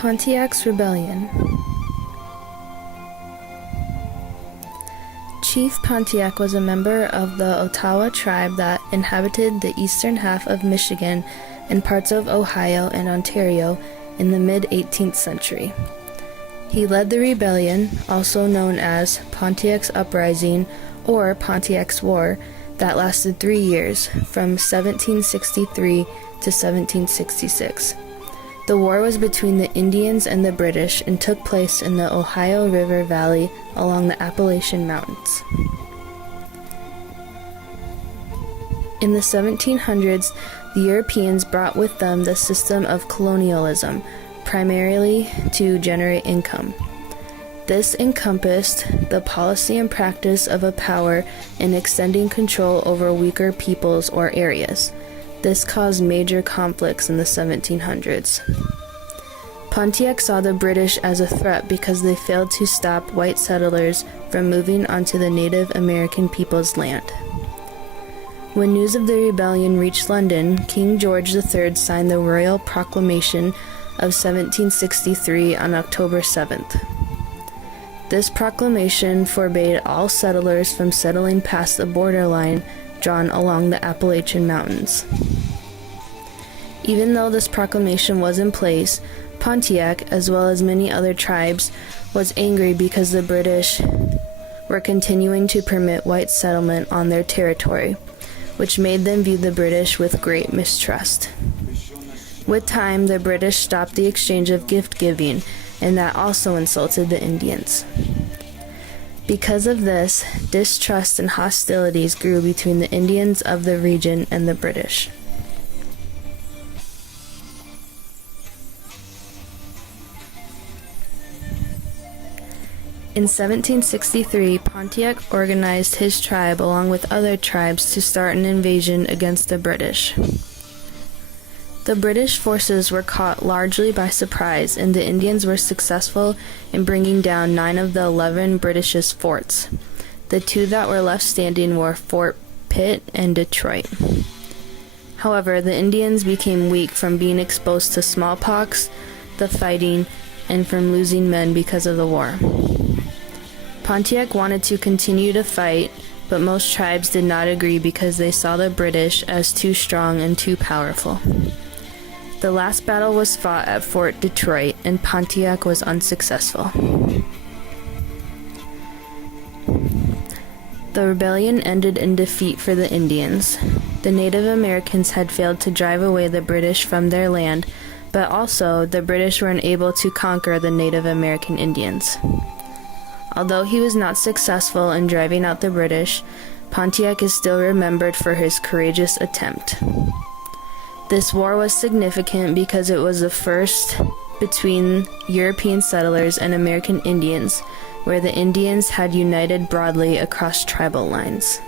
Pontiac's Rebellion. Chief Pontiac was a member of the Ottawa tribe that inhabited the eastern half of Michigan and parts of Ohio and Ontario in the mid-18th century. He led the rebellion, also known as Pontiac's Uprising or Pontiac's War, that lasted 3 years, from 1763 to 1766. The war was between the Indians and the British and took place in the Ohio River Valley along the Appalachian Mountains. In the 1700s, the Europeans brought with them the system of colonialism, primarily to generate income. This encompassed the policy and practice of a power in extending control over weaker peoples or areas. This caused major conflicts in the 1700s. Pontiac saw the British as a threat because they failed to stop white settlers from moving onto the Native American people's land. When news of the rebellion reached London, King George III signed the Royal Proclamation of 1763 on October 7th. This proclamation forbade all settlers from settling past the borderline drawn along the Appalachian Mountains. Even though this proclamation was in place, Pontiac, as well as many other tribes, was angry because the British were continuing to permit white settlement on their territory, which made them view the British with great mistrust. With time, the British stopped the exchange of gift-giving, and that also insulted the Indians. Because of this, distrust and hostilities grew between the Indians of the region and the British. In 1763, Pontiac organized his tribe along with other tribes to start an invasion against the British. The British forces were caught largely by surprise, and the Indians were successful in bringing down 9 of the 11 British forts. The 2 that were left standing were Fort Pitt and Detroit. However, the Indians became weak from being exposed to smallpox, the fighting, and from losing men because of the war. Pontiac wanted to continue to fight, but most tribes did not agree because they saw the British as too strong and too powerful. The last battle was fought at Fort Detroit, and Pontiac was unsuccessful. The rebellion ended in defeat for the Indians. The Native Americans had failed to drive away the British from their land, but also the British were unable to conquer the Native American Indians. Although he was not successful in driving out the British, Pontiac is still remembered for his courageous attempt. This war was significant because it was the first between European settlers and American Indians, where the Indians had united broadly across tribal lines.